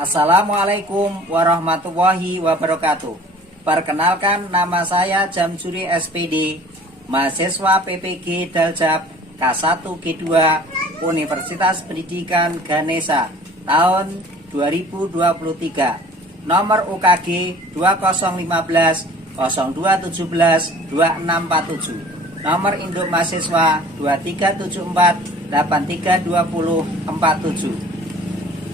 Assalamualaikum warahmatullahi wabarakatuh. Perkenalkan, nama saya Jamsuri SPD, mahasiswa PPG Daljab K1 G2 Universitas Pendidikan Ganesha tahun 2023. Nomor UKG 2015 0217 2647. Nomor induk mahasiswa 2374 832047.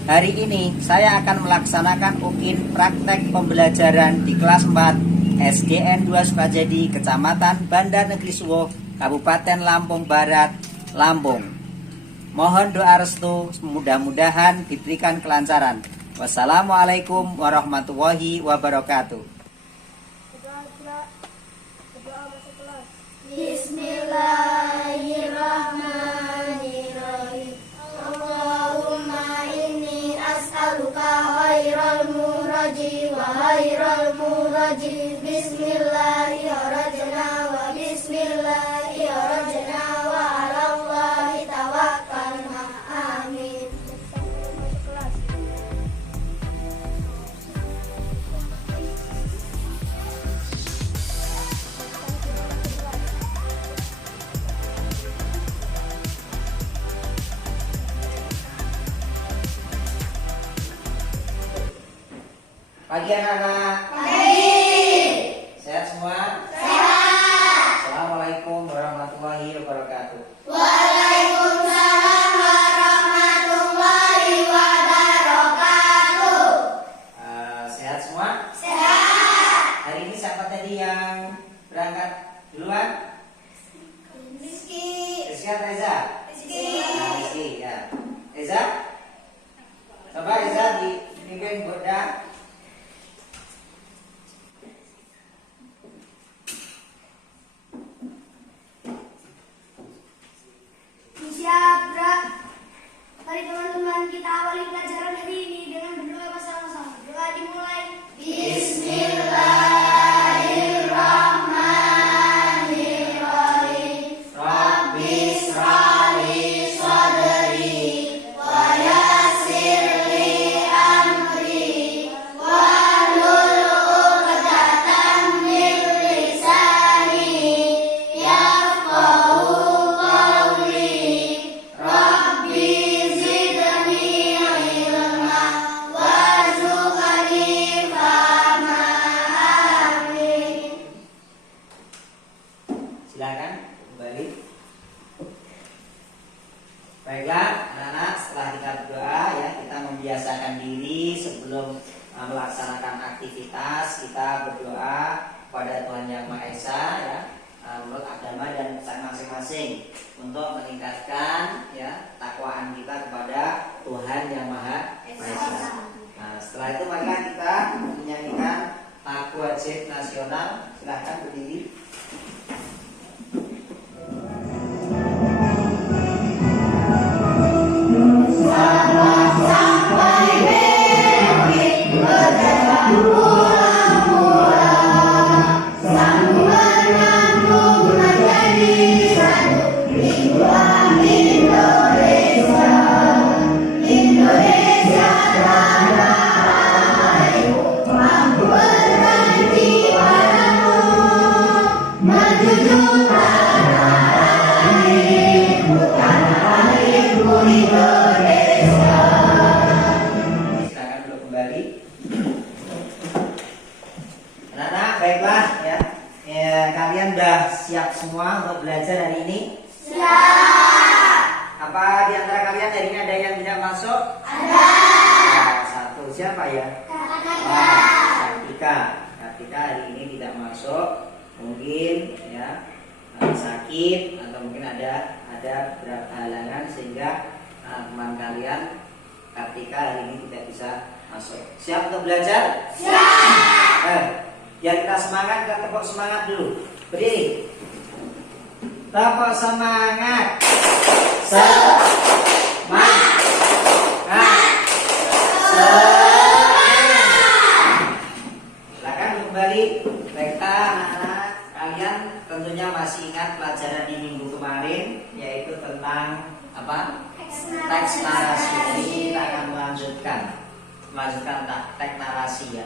Hari ini saya akan melaksanakan UKIN praktek pembelajaran di kelas 4 SDN 2 Sukajadi, Kecamatan Banda Negeri Suwoh, Kabupaten Lampung Barat, Lampung. Mohon doa restu, mudah-mudahan diberikan kelancaran. Wassalamualaikum warahmatullahi wabarakatuh. Bismillahirrahmanirrahim. Allahumma inni as'aluka khairal muraji wa khairal muraji. Bismillahirrahmanirrahim wa bismillahirrahmanirrahim wa 'alallahi tawakkalna. Amin. Pagi anak-anak. Pagi. Sehat semua? Sehat. Assalamualaikum warahmatullahi wabarakatuh. Waalaikumsalam warahmatullahi wabarakatuh. Sehat semua? Sehat. Hari ini siapa tadi yang berangkat duluan? Rizky. Rizky atau Eza? Rizky. Rizky, ya. Eza? Coba Eza dipimpin Bunda. Siap, Bra. Mari teman-teman kita awali pelajaran hari ini dengan berdoa bersama-sama. Doa dimulai. Bismillahirrahmanirrahim. Rabbi shrahli sadri wa yassir li amri wahlul 'uqdatam min lisani yafqahu qawli. Rabbi zidni ilma warzuqni fahma. Amin. Silakan kembali. Baiklah anak-anak, setelah kita berdoa ya, kita membiasakan diri sebelum melaksanakan aktivitas kita berdoa kepada Tuhan Yang Maha Esa ya, menurut agama dan masing-masing untuk meningkatkan ya takwaan kita kepada Tuhan Yang Maha Esa. Nah, setelah itu maka kita menyanyikan lagu wajib nasional. Silahkan berdiri. Silakan duduk kembali. Anak-anak, baiklah ya. Kalian udah siap semua untuk belajar hari ini? Siap. Apa di antara kalian hari ini ada yang tidak masuk? Ada. Satu, siapa ya? Kartika. Kartika hari ini tidak masuk. Mungkin ya sakit atau mungkin ada beberapa halangan sehingga teman kalian Kartika hari ini tidak bisa masuk. Siap untuk belajar? Siap. Biar kita semangat, kita tepuk semangat dulu. Berdiri. Tepuk semangat. Semangat. Silakan kembali. Baiklah anak-anak, kalian tentunya masih ingat pelajaran di minggu kemarin, yaitu tentang apa? Teks narasi. Jadi kita akan melanjutkan. melanjutkan teks narasi ya.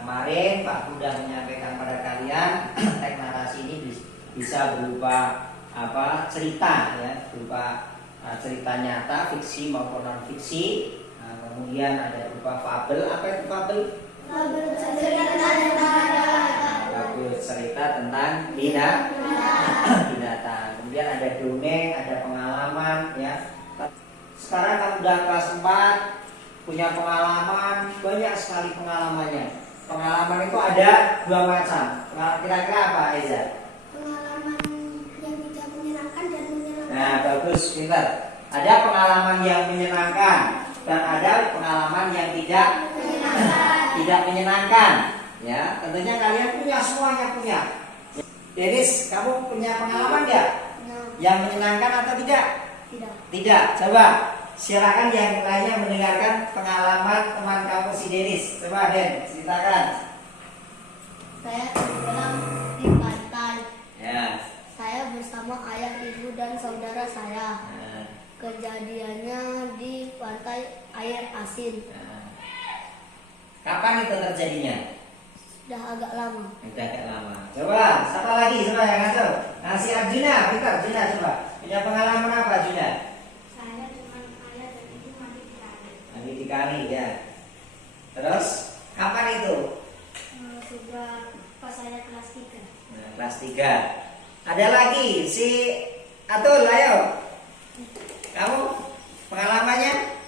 Kemarin Pak sudah menyampaikan pada kalian teks narasi ini bisa berupa cerita ya, berupa cerita nyata, fiksi maupun non fiksi. Kemudian ada berupa fabel. Apa itu fabel? Fabel cerita tentang binatang. Kemudian ada dongeng, ada pengalaman ya. Sekarang kamu udah kelas 4, punya pengalaman, banyak sekali pengalamannya. Pengalaman itu ada 2 macam. Kira-kira apa, Eza? Pengalaman yang tidak menyenangkan dan menyenangkan. Nah, bagus, pintar. Ada pengalaman yang menyenangkan dan ada pengalaman yang tidak menyenangkan. Ya, tentunya kalian punya, semuanya punya. Deris, kamu punya pengalaman nggak? Yang menyenangkan atau tidak? Tidak. Coba silakan yang lainnya mendengarkan pengalaman teman kamu si Deris. Coba Den, ceritakan. Saya tenggelam di pantai. Ya. Saya bersama ayah, ibu, dan saudara saya. Kejadiannya di pantai air asin. Kapan itu terjadinya? Sudah agak lama. Sudah agak lama. Coba, siapa lagi? Coba yang ngaco. Si Arjuna, pintar. Arjuna coba. Punya pengalaman apa Arjuna? Saya dengan ayah dan ibu mandi di kali. Mandi di kali ya. Terus kapan itu? Sudah pas saya kelas 3. Nah, kelas 3. Ada lagi si Atul, ayo. Kamu pengalamannya?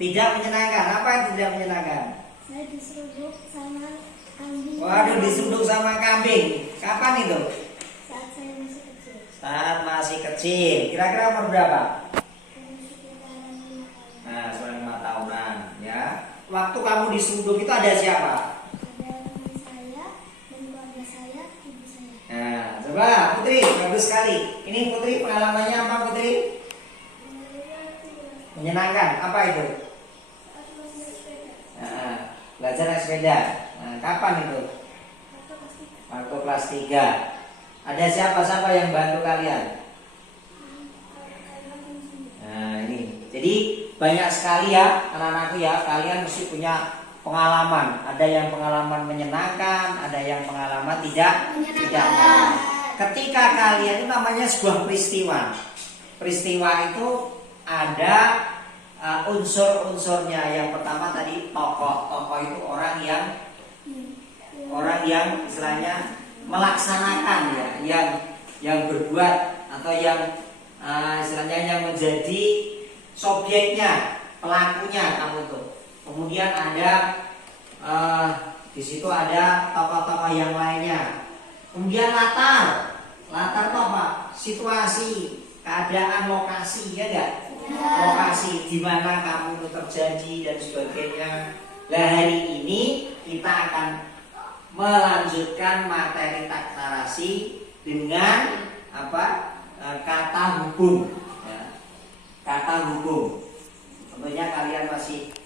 Tidak menyenangkan. Apa yang tidak menyenangkan? Saya diseruduk sama kambing. Waduh, disuduk sama kambing. Kapan itu? Saat saya masih kecil. Saat masih kecil. Kira-kira umur berapa? Sekitaran 5 tahun. Nah, sudah 5 tahunan ya. Waktu kamu disuduk itu ada siapa? Ada teman saya dan keluarga saya, ibu saya. Nah, coba Putri, bagus sekali. Ini Putri pengalamannya apa Putri? Menyenangkan. Apa itu? Saat masih sepeda. Nah, belajar naik sepeda. Nah, kapan itu? Atau kelas 3. Waktu kelas 3. Ada siapa-siapa yang bantu kalian? Nah, ini. Jadi banyak sekali ya anak-anakku ya, kalian mesti punya pengalaman. Ada yang pengalaman menyenangkan, ada yang pengalaman tidak menyenangkan. Ketika kalian itu namanya sebuah peristiwa. Peristiwa itu ada unsur-unsurnya. Yang pertama tadi tokoh. Tokoh itu orang yang istilahnya melaksanakan ya, yang berbuat atau yang istilahnya yang menjadi subjeknya, pelakunya kamu tuh. Kemudian ada di situ ada tokoh-tokoh yang lainnya. Kemudian latar itu apa? Situasi, keadaan, lokasi, ya enggak? Lokasi di mana kamu itu terjadi dan sebagainya. Nah, hari ini kita akan melanjutkan materi teks narasi dengan kata hubung. Ya. Kata hubung. Tentunya kalian masih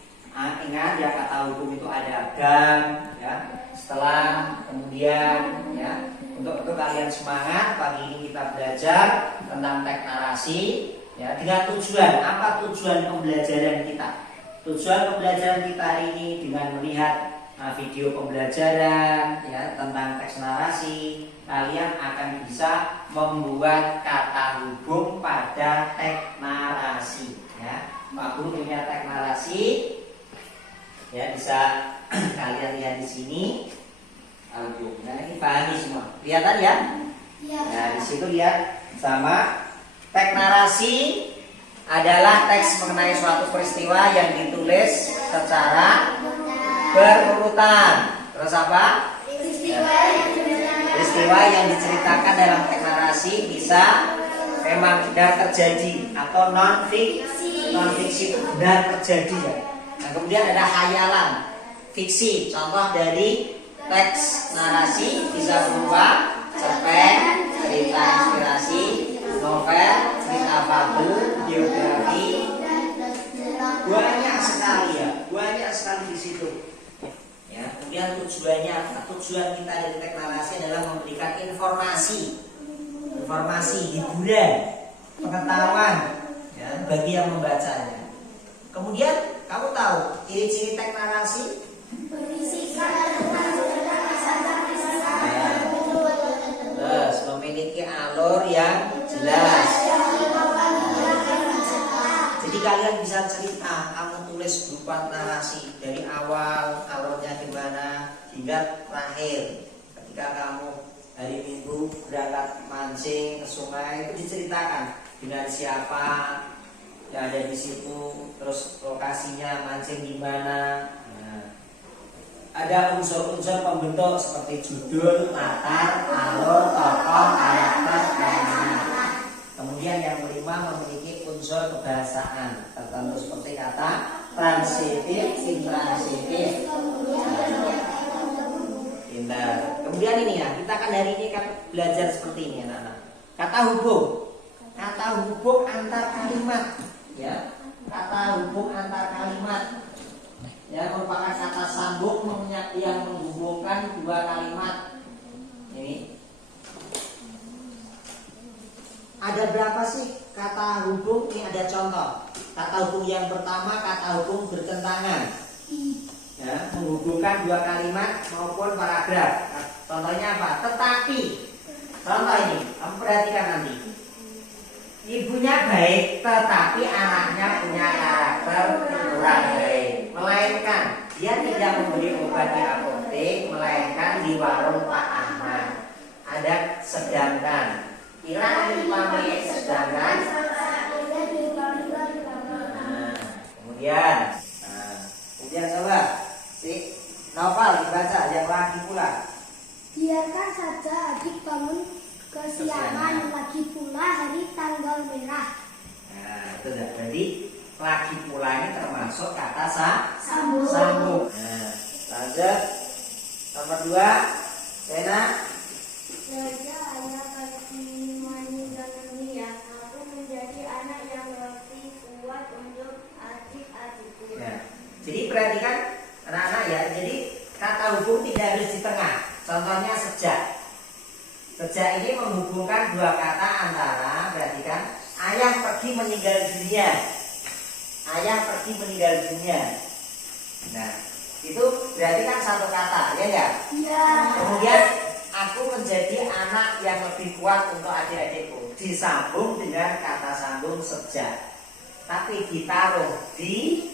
ingat ya, kata hubung itu ada dan, ya, setelah, kemudian, ya. Untuk itu kalian semangat. Pagi ini kita belajar tentang teks narasi. Ya, dengan tujuan, apa tujuan pembelajaran kita? Tujuan pembelajaran kita hari ini dengan melihat video pembelajaran ya tentang teks narasi, kalian akan bisa membuat kata hubung pada teks narasi. Ya, Pak Guru punya teks narasi, ya bisa kalian lihat di sini. Nah, ini pahami semua, kelihatan ya? Nah, di situ lihat sama. Teks narasi adalah teks mengenai suatu peristiwa yang ditulis secara berurutan. Terus apa? Peristiwa yang diceritakan dalam teks narasi bisa memang benar terjadi atau non fiksi itu benar terjadi ya. Nah, kemudian ada khayalan, fiksi. Contoh dari teks narasi bisa berupa cerpen, cerita inspirasi, novel, cerita fabel, biografi, banyak sekali ya, banyak sekali di situ. Ya, kemudian tujuannya, tujuan kita dari teks narasi adalah memberikan informasi, hiburan, pengetahuan, ya, bagi yang membacanya. Kemudian Kamu tahu ciri-ciri teks narasi? Terus memiliki alur yang jelas. Jadi kalian bisa cerita, kamu tulis berupa narasi dari awal alurnya gimana hingga terakhir. Ketika kamu hari Minggu berangkat mancing ke sungai, itu diceritakan dengan siapa yang ada di situ, terus lokasinya mancing di mana. Nah, ada unsur-unsur pembentuk seperti judul, latar, alur, tokoh, karakter, tema. Kemudian yang kelima memiliki unsur kebahasaan tertentu seperti kata transitif, intransitif. Pintar. Kemudian ini ya, kita kan hari ini kan belajar seperti ini anak-anak. Kata hubung antar kalimat, ya. Kata hubung antar kalimat, ya, merupakan kata sambung yang menghubungkan dua kalimat. Ini ada berapa sih kata hubung? Ini ada contoh. Kata hubung yang pertama, kata hubung bertentangan, ya, menghubungkan dua kalimat maupun paragraf. Nah, contohnya apa? Tetapi. Contoh ini, kamu perhatikan nanti. Ibunya baik, tetapi anaknya punya karakter kurang baik. Melainkan dia tidak membeli obat di apotek, melainkan di warung Pak Ahmad. Ada sedangkan. Ilang pamit sedangkan. Kemudian coba si novel dibaca yang lagi pula. Biarkan saja adik bangun kesiangan, lagi pula hari tanggal merah. Nah, itu dah. Jadi lagi pula ini termasuk kata Sambung. sambung. Nah, lanjut nomor 2, Sena. Raja ayah kasih manis dan mulia. Aku menjadi anak yang lebih kuat untuk adik-adikku. Nah, jadi perhatikan anak-anak ya. Jadi kata hubung tidak harus di tengah. Contohnya sejak. Sejak ini menghubungkan dua kata antara, perhatikan, ayah pergi meninggal dunia. Ayah pergi meninggal dunia. Nah, itu berarti kan satu kata, ya enggak? Iya. Kemudian aku menjadi anak yang lebih kuat untuk adik-adikku. Disambung dengan kata sambung sejak. Tapi ditaruh di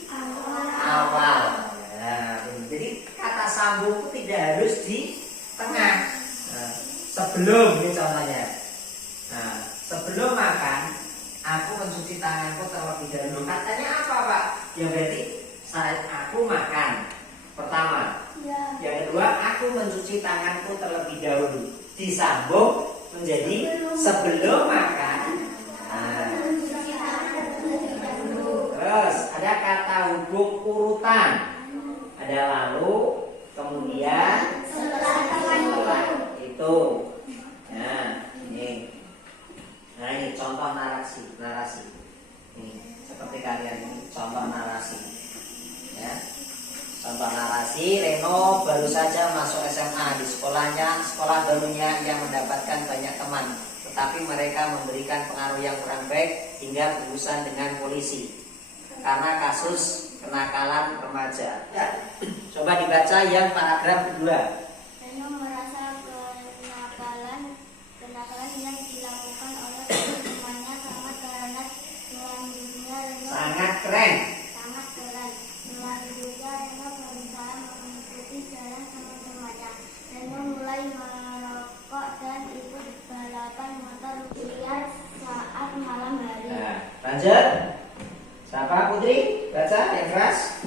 awal. Nah, jadi kata sambung itu tidak harus di tengah. Nah, sebelum ini contohnya. Nah, sebelum makan aku mencuci tanganku terlebih dahulu. Katanya apa, Pak? Ya berarti saat aku makan pertama. Ya. Yang kedua, aku mencuci tanganku terlebih dahulu. Disambung menjadi sebelum makan. Nah, terus ada kata hubung urutan. Ada lalu, kemudian, setelah itu. Nah, ini. Nah, ini contoh narasi. Ini seperti kalian ini contoh narasi. Ya. Contoh narasi, Reno baru saja masuk SMA. Di sekolah barunya ia mendapatkan banyak teman, tetapi mereka memberikan pengaruh yang kurang baik hingga berurusan dengan polisi karena kasus kenakalan remaja. Ya. Coba dibaca yang paragraf kedua. Reno merasa kenakalan yang dilakukan oleh teman-temannya sangat karena selanjutnya Reno Sangat keren. Selanjutnya Reno berusaha mengikuti jalan teman-temannya. Reno mulai merokok dan ikut balapan motor liar saat malam hari. Nah, lanjut. Siapa Putri? Baca yang keras.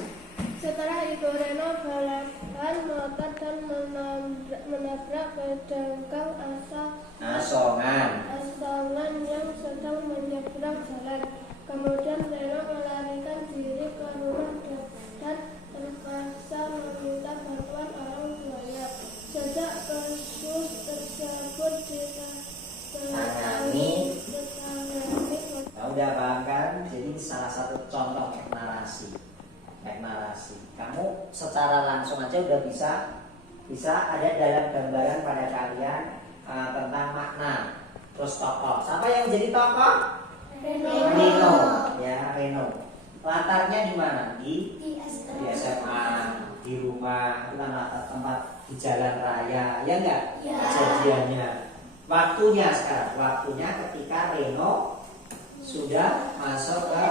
Setelah itu Reno balapan motor dan menabrak pedagang asongan yang sedang menyeberang jalan. Kemudian Reno melarikan diri ke rumah dan terpaksa meminta bantuan orang tuanya. Sejak kasus tersebut ditangani. Nah, udah paham kan? Jadi salah satu contoh narasi. Kamu secara langsung aja udah bisa ada dalam gambaran pada kalian tentang makna. Terus tokoh. Siapa yang menjadi tokoh? Reno. Ya, Reno. latarnya di mana? Di di SMA, di rumah, itu kan latar tempat di jalan raya, ya enggak? Ya. Kejadiannya. Waktunya sekarang, waktunya ketika Reno sudah masuk ke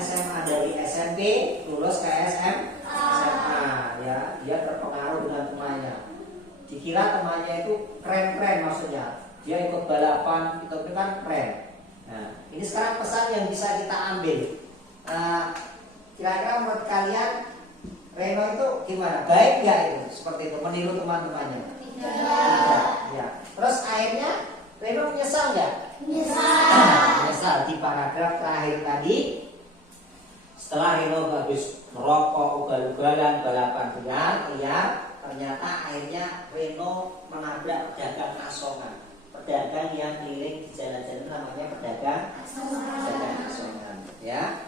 SMA, dari SMP lulus ke SMA, ya dia terpengaruh dengan temannya. Dikira temannya itu keren-keren, maksudnya dia ikut balapan, itu kan keren. Nah, ini sekarang pesan yang bisa kita ambil. Kira-kira menurut kalian Reno itu gimana? Baik nggak itu? Seperti itu meniru teman-temannya? Tidak. Ya. Terus akhirnya Reno menyesal nggak? Menyesal di paragraf terakhir tadi. Setelah Reno habis merokok, ugal-ugalan, balapan liar, ternyata akhirnya Reno menabrak pedagang asongan. Pedagang yang keliling di jalan-jalan namanya pedagang asongan. Ya.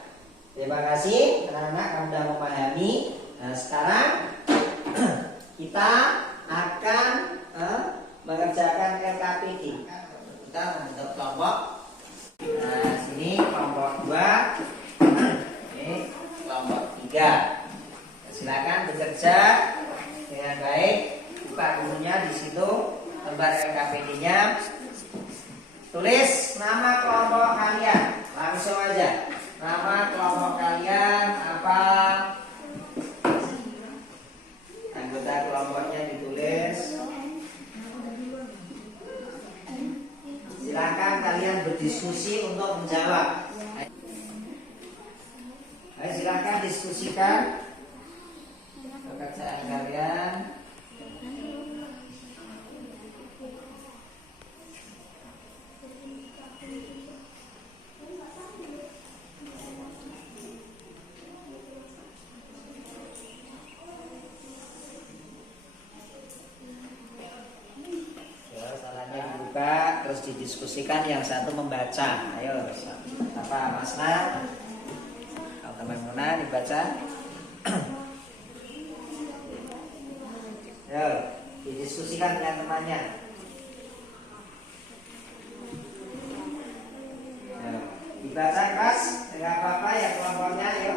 Terima kasih anak-anak, kamu sudah memahami. Nah, sekarang kita akan mengerjakan LKPD. Kita membentuk kelompok. Nah, sini kelompok 2. Ini kelompok 3. Silakan bekerja dengan baik. Buka bukunya di situ, lembar LKPD-nya. Tulis nama kelompok kalian. Langsung aja. Nama kelompok kalian apa? Anggota kelompoknya ditulis. Silakan kalian berdiskusi untuk menjawab. Ayo silakan diskusikan pekerjaan kalian. Terus didiskusikan, yang satu membaca. Ayo, apa Masna? Teman Muna dibaca. Ayo, didiskusikan dengan temannya. Ayo, dibaca keras, enggak apa-apa ya kelompoknya. Ayo.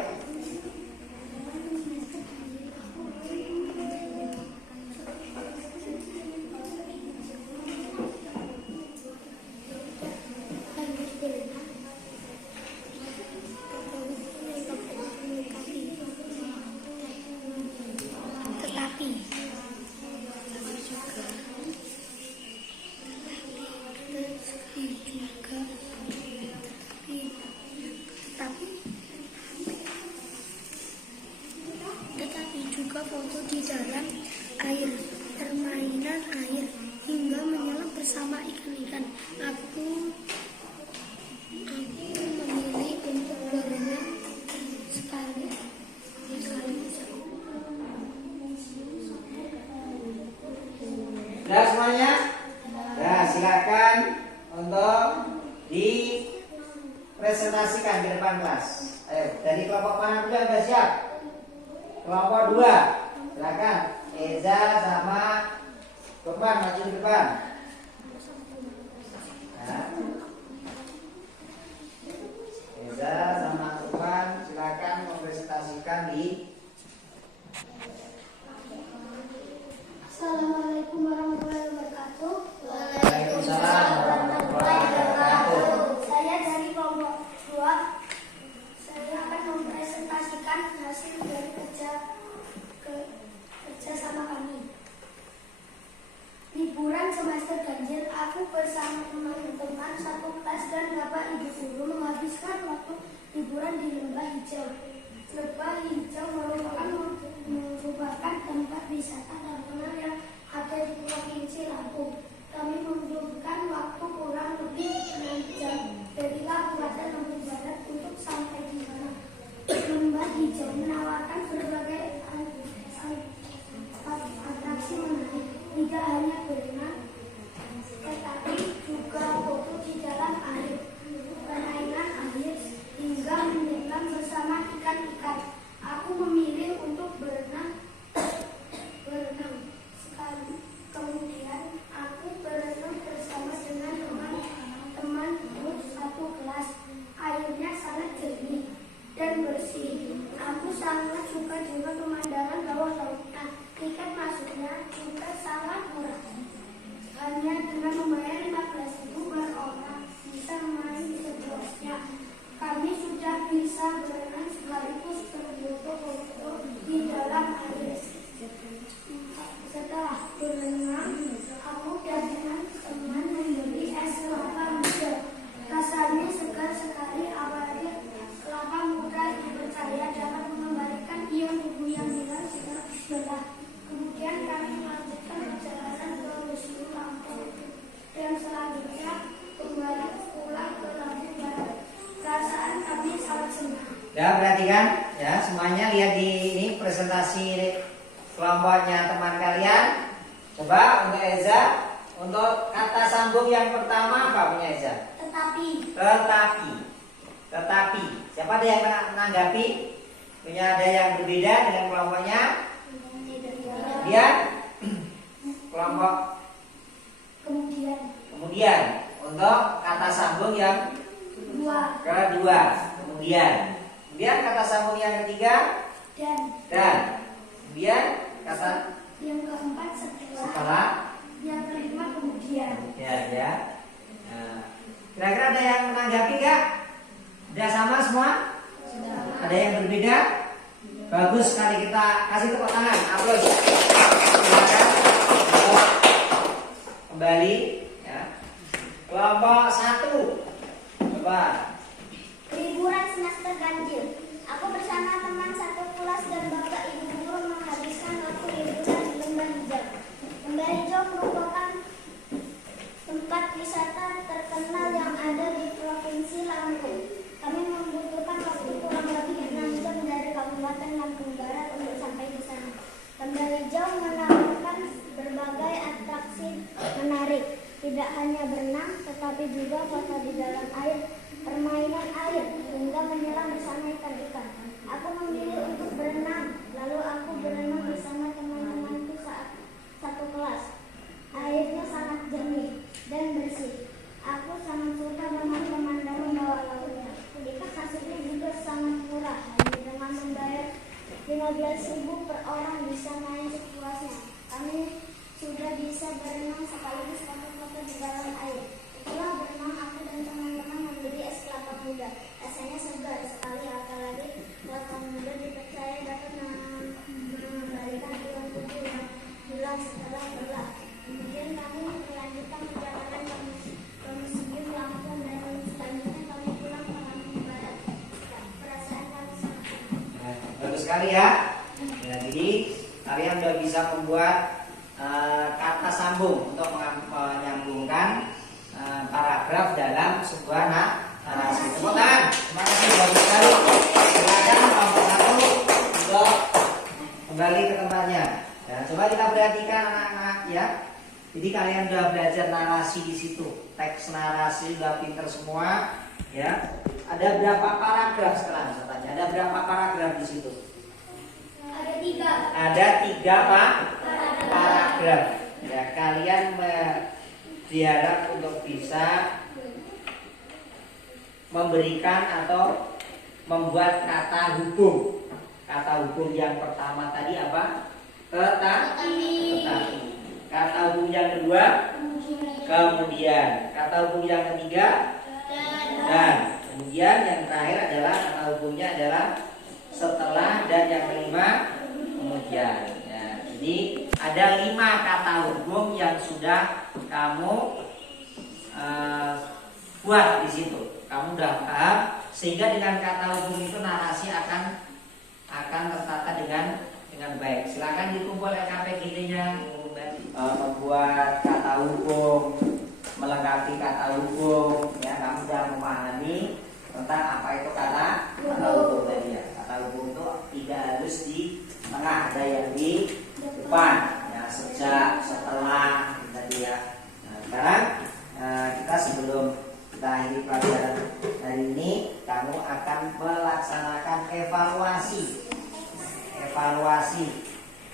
Foto di dalam air, permainan air, hingga menyelam bersama ikan-ikan. Aku memilih untuk berenang sekali. Sudah semuanya? Ya, silakan untuk dipresentasikan di depan kelas. Ayo, dari kelompok mana dulu yang sudah siap? Kelompok 2. Silakan Eza sama Lukman maju di depan. Nah. Eza sama Lukman silakan mempresentasikan di. Assalamualaikum warahmatullahi wabarakatuh. Waalaikumsalam warahmatullahi wabarakatuh. Saya dari kelompok 2. Saya akan mempresentasikan hasil dari kerja sama kami. Liburan semester ganjil, aku bersama teman-teman satu kelas dan bapak ibu guru menghabiskan waktu liburan di Lembah Hijau. Lembah Hijau merupakan tempat wisata terkenal yang ada di Provinsi Lampung. Kami membutuhkan waktu kurang lebih 6 jam dari Kabupaten Lampung Barat untuk sampai di sana. Lembah Hijau menawarkan berbagai atraksi menarik, tidak hanya berenang, tetapi juga foto di dalam air, permainan air, hingga menyelam bersama ikan-ikan. Aku memilih untuk berenang sekali. Kemudian aku lihat di ini presentasi kelompoknya teman kalian. Coba untuk Eza, untuk kata sambung yang pertama apa punya Eza? Tetapi. Tetapi. Tetapi. Siapa ada yang menanggapi? Punya ada yang berbeda dengan kelompoknya? Kemudian kelompok kemudian untuk kata sambung yang kedua. Kemudian kata sambung yang ketiga dan kemudian kata yang keempat setelah yang kelima kemudian. Ya. Nah, kira-kira ada yang menanggapi nggak? Udah sama semua? Ada yang berbeda? Bagus sekali, kita kasih tepuk tangan, aplaus. Silakan untuk kembali ya. Kelompok 1. Coba. Liburan semester ganjil. Aku bersama teman satu kelas dan bapak ibu guru menghabiskan waktu liburan di Lembah Hijau. Lembah Hijau merupakan tempat wisata terkenal yang ada di Provinsi Lampung. Kami membutuhkan waktu kurang lebih 6 jam dari Kabupaten Lampung Barat untuk sampai di sana. Lembah Hijau menawarkan berbagai atraksi menarik, tidak hanya berenang, tetapi juga foto di dalam air, permainan air, hingga menyelam bersama ikan-ikan. Aku memilih untuk berenang, lalu aku berenang bersama teman-temanku saat satu kelas. Airnya sangat jernih dan bersih. Aku sangat suka dengan pemandangan bawah lautnya. Hasilnya juga sangat murah, hanya dengan membayar 15.000 per orang bisa main sepuasnya. Kami sudah bisa berenang sekaligus foto-foto di dalam air. Setelah berenang, aku dan teman-teman membeli es kelapa muda. Rasanya segar sekali, apalagi kelapa muda dipercaya dapat mengembalikan uang tubuh yang hilang setelah lelah. Kemudian kami melanjutkan perjalanan ke Museum Lampung dan selanjutnya kami pulang ke Lampung Barat. Perasaan kami sangat senang. Bagus sekali ya. Jadi kalian sudah bisa membuat kata sambung untuk menyambungkan paragraf dalam sebuah narasi. Tepuk tangan. Terima kasih, bagus sekali. Silakan kelompok 1 untuk kembali ke tempatnya. Ya, coba kita perhatikan anak-anak ya. Jadi kalian sudah belajar narasi di situ, teks narasi sudah pinter semua, ya. Ada berapa paragraf sekarang? Saya tanya, ada berapa paragraf di situ? Ada 3. Ada 3 Pak paragraf. Ya, kalian diharap untuk bisa memberikan atau membuat kata hubung. Kata hubung yang pertama tadi apa? Tetapi. Kata hubung yang kedua kemudian. Kata hubung yang ketiga dan. Kemudian yang terakhir adalah kata hubungnya adalah setelah, dan yang kelima kemudian. Ya, jadi ada 5 kata hubung yang sudah kamu buat di situ. Kamu udah paham, sehingga dengan kata hubung itu narasi akan tertata dengan baik. Silakan dikumpul LKPGD-nya, membuat kata hubung, melengkapi kata hubung. Ya, kamu sudah memahami tentang apa itu kata hubung tadi ya. Kata hubung itu tidak harus di tengah, ada yang di depan. Ya, sejak, setelah tadi ya. Nah, sekarang kita sebelum kita akhiri pelajaran hari ini, kamu akan melaksanakan evaluasi.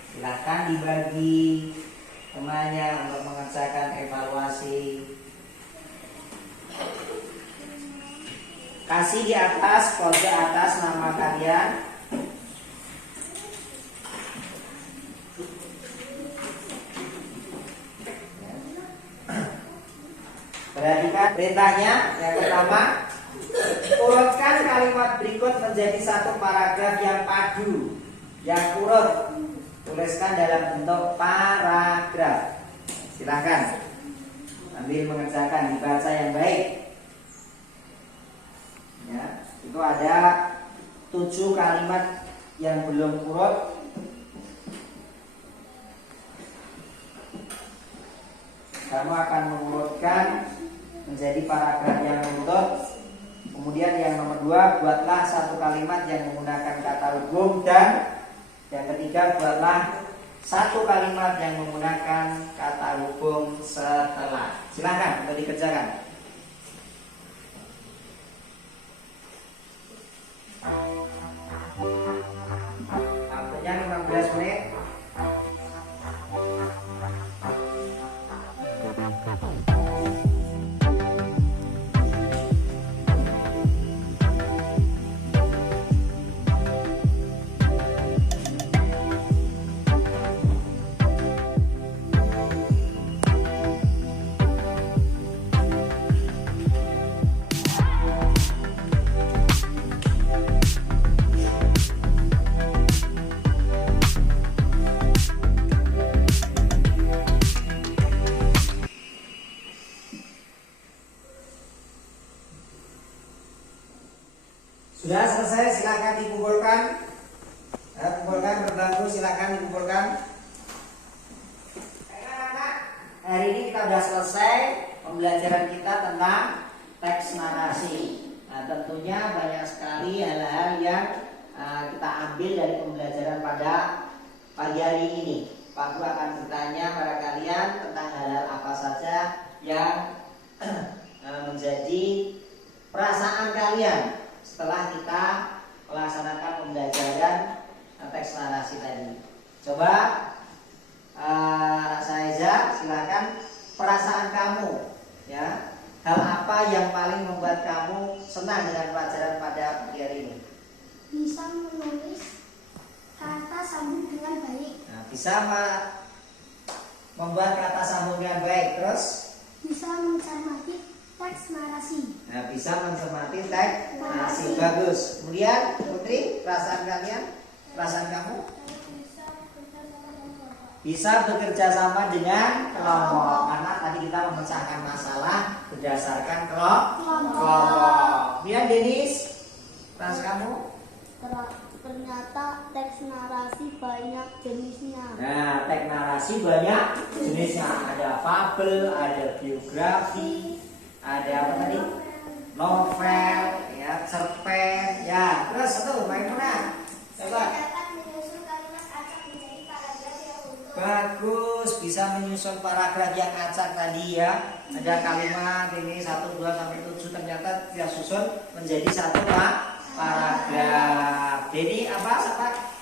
Silahkan dibagi temannya untuk mengerjakan evaluasi. Kasih di atas, pojok atas nama kalian. Perhatikan perintahnya. Yang pertama, urutkan kalimat berikut menjadi satu paragraf yang padu, yang urut. Tuliskan dalam bentuk paragraf. Silakan ambil mengerjakan, dibaca yang baik. Ya, itu ada 7 kalimat yang belum urut. Kamu akan mengurutkan menjadi paragraf yang urut. Kemudian yang nomor 2, buatlah satu kalimat yang menggunakan kata hubung, dan yang ketiga, buatlah satu kalimat yang menggunakan kata hubung setelah. Silakan untuk dikerjakan. Waktunya 15 menit. Sudah selesai, silakan dikumpulkan. Kumpulkan berbangku, silakan dikumpulkan. Anak-anak, hari ini kita sudah selesai pembelajaran kita tentang teks narasi. Nah, tentunya banyak sekali hal-hal yang kita ambil dari pembelajaran pada pagi hari ini. Pak Guru akan bertanya pada kalian tentang hal-hal apa saja yang menjadi perasaan kalian setelah kita melaksanakan pembelajaran teks narasi tadi. Coba saya silakan perasaan kamu, ya. Hal apa yang paling membuat kamu senang dengan pelajaran pada pagi hari ini? Bisa menulis kata sambung dengan baik. Nah, bisa membuat kata sambung dengan baik. Terus Bisa mencermati teks narasi. nah, bisa mencermati teks narasi. Bagus. Kemudian Putri, perasaan kalian? Perasaan kamu? Bisa bekerja sama dengan kelompok, karena tadi kita memecahkan masalah berdasarkan kelompok. Kemudian Denis, perasaan kamu? Ternyata teks narasi banyak jenisnya. Nah, teks narasi banyak jenisnya. Ada fabel, ada biografi, ada apa tadi? Novel, ya, cerpen, ya. Terus satu, Maimunah. Coba. Bagus, bisa menyusun paragraf yang acak tadi ya. Ada kalimat ini 1, 2 sampai 7 ternyata dia susun menjadi satu paragraf. Jadi apa?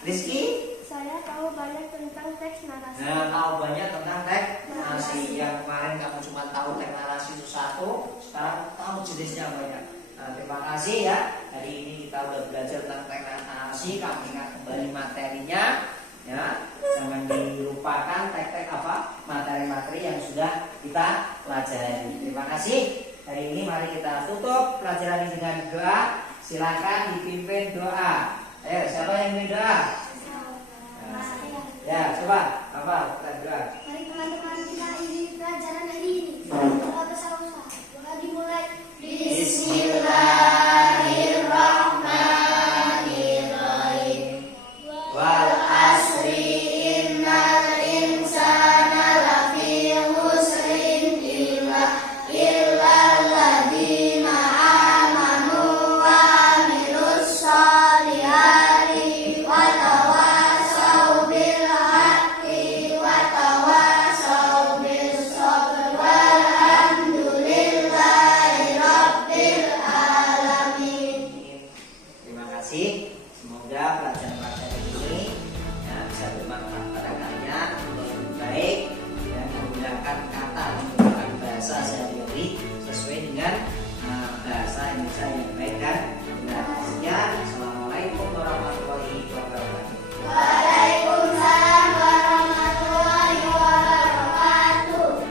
Rizky? Saya tahu banyak tentang teks narasi. Nah, tahu banyak tentang teks narasi. Yang kemarin kamu cuma tahu teks narasi itu satu, sekarang tahu jenisnya banyak. Nah, terima kasih ya. Hari ini kita udah belajar tentang teks narasi. Kamu ingat kembali materinya, ya. Jangan dilupakan teks-teks materi-materi yang sudah kita pelajari. Terima kasih. Hari ini mari kita tutup pelajaran ini dengan doa. Silakan dipimpin doa. Ayo, siapa yang ingin doa? Ya, coba apa?